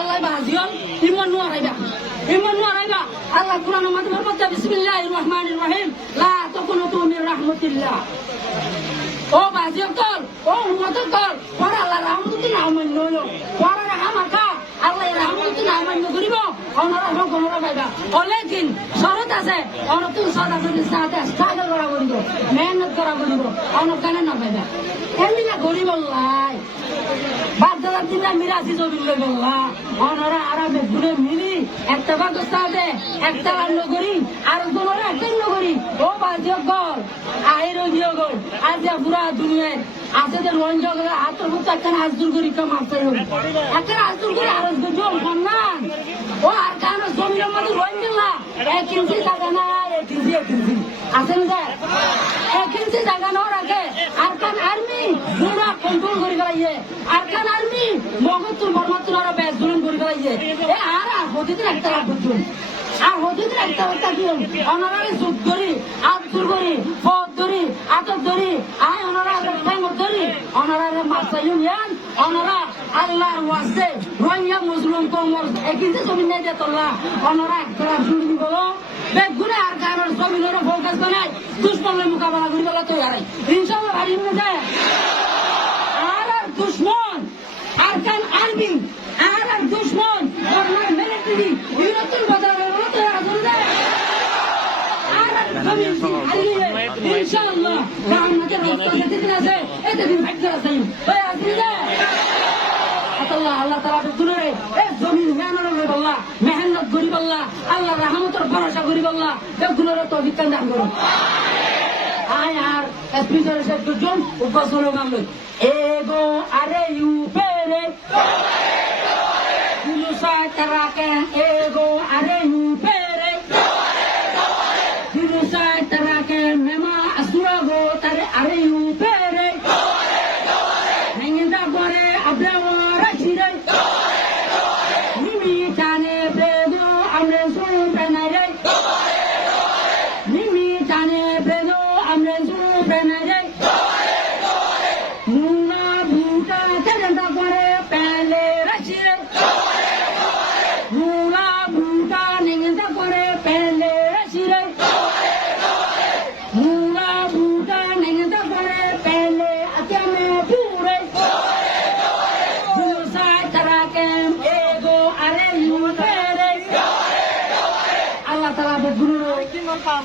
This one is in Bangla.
আল্লাহ বাজিয়ন ইমান নুয়ারাইবা আল্লাহ কোরআনের মাধ্যমে বলতে বিসমিল্লাহির রহমানির রহিম লা তাকুনুতু মির রাহমাতিল্লাহ ও বাজিয়ন কল ও উম্মতের কল পরে আল্লাহ রহমত না মান্য হলো পরে রাহমাকা আল্লাহ রহমত না মান্য করিব ওনারা কোনরা পাইবা লেকিন শরত আছে অনতুন সদা সদি সাথে স্ট্রাগল করা করিব মেহনত করা করিব অনকানে না পাইবা এমনি না গরিব আল্লাহ বাদদার দিনা মিরাসি জমিন লই বললা ওনারা আরামে ঘুরে মিলি একটা বাগস্তাতে একটা নগরী আর তোমার একটা নগরী ও বাজিও গল আইর দিও গল আজ পুরা দুনিয়ায় আছে যে রঞ্জক হাতের মধ্যে একটা আজদুর করি কাম আছে একটা আজদুর করে আরজ গজল সম্মান ও আর কারণ জমির মধ্যে রঞ্জলা এক ইঞ্চি জায়গা না এক ইঞ্চি আছে না এক ইঞ্চি জায়গা না রাখে আর কান আর্মি পুরা কন্ট্রোল করে ফেলাইছে আর কান আর্মি মগতুর বর্মাতুর আর ব্যাস জুলুম করে ফেলাইছে এ আর হদিতে একটা বুঝুন আর হদিতে একটা কি অনারারে যুদ্ধ করি আব্দুল করি ফদ ধরি আতর ধরি আয় অনারা ঠ্যাঙ্গর ধরি অনারারে মাসাইন ইয়ান অনারা আল্লাহর ওয়াস্তে রোহিঙ্গা মুসলিম কমর একিতে জমি নাই দে তোলা অনারা একটা জুড়ি বলো বেগুনে আর কারণ জমিনের ফোকাস বানায় দুশ্মনের মোকাবেলা করি বলা তো আর ইনশাআল্লাহ ভারী মধ্যে আর দুশ্মন আর কান আর্মি আর দুশ্মন আপনার মিলিটারি ইউরোপের বদলে বলো তো আসলে আর জমি ইনশাআল্লাহ আমাদের রাস্তা যেতে আছে এতে দিন ফাইট করা চাই ওই আসলে আল্লাহ তাআলা দুরে এ জমি মেহনত আল্লাহ মেহনত করি আল্লাহ আল্লাহ রহমতের ভরসা করি আল্লাহ বেগুনের তৌফিক দান করুন আয় আর স্পিকারের সাথে দুজন উপস্থিত হলাম এগো আরে ইউ পেরে দিলুসা তারাকে এগো আরে ইউ পেরে দিলুসা তারাকে মেমা আসুরা গো তারে আরে ইউ পেরে নেঙ্গা করে আব্রাওয়া রাখিরে